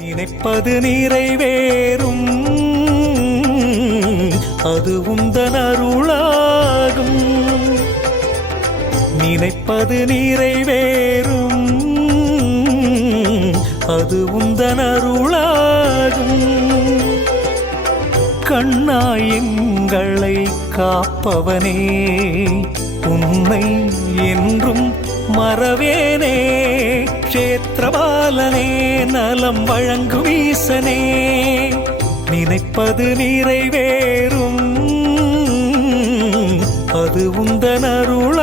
நினைப்பது நிறைவேறும், அது உந்தன் அருளாகும். நினைப்பது நிறைவேறும், அது உந்தன் அருளாகும். கண்ணாய் எங்களை காப்பவனே, உன்னை என்றும் மறவேனே. க்ஷேத்திரபாலனே, நலம் வழங்கும் ஈசனே, நினைப்பது நிறைவேறும், அது உந்தன் அருளாகும்.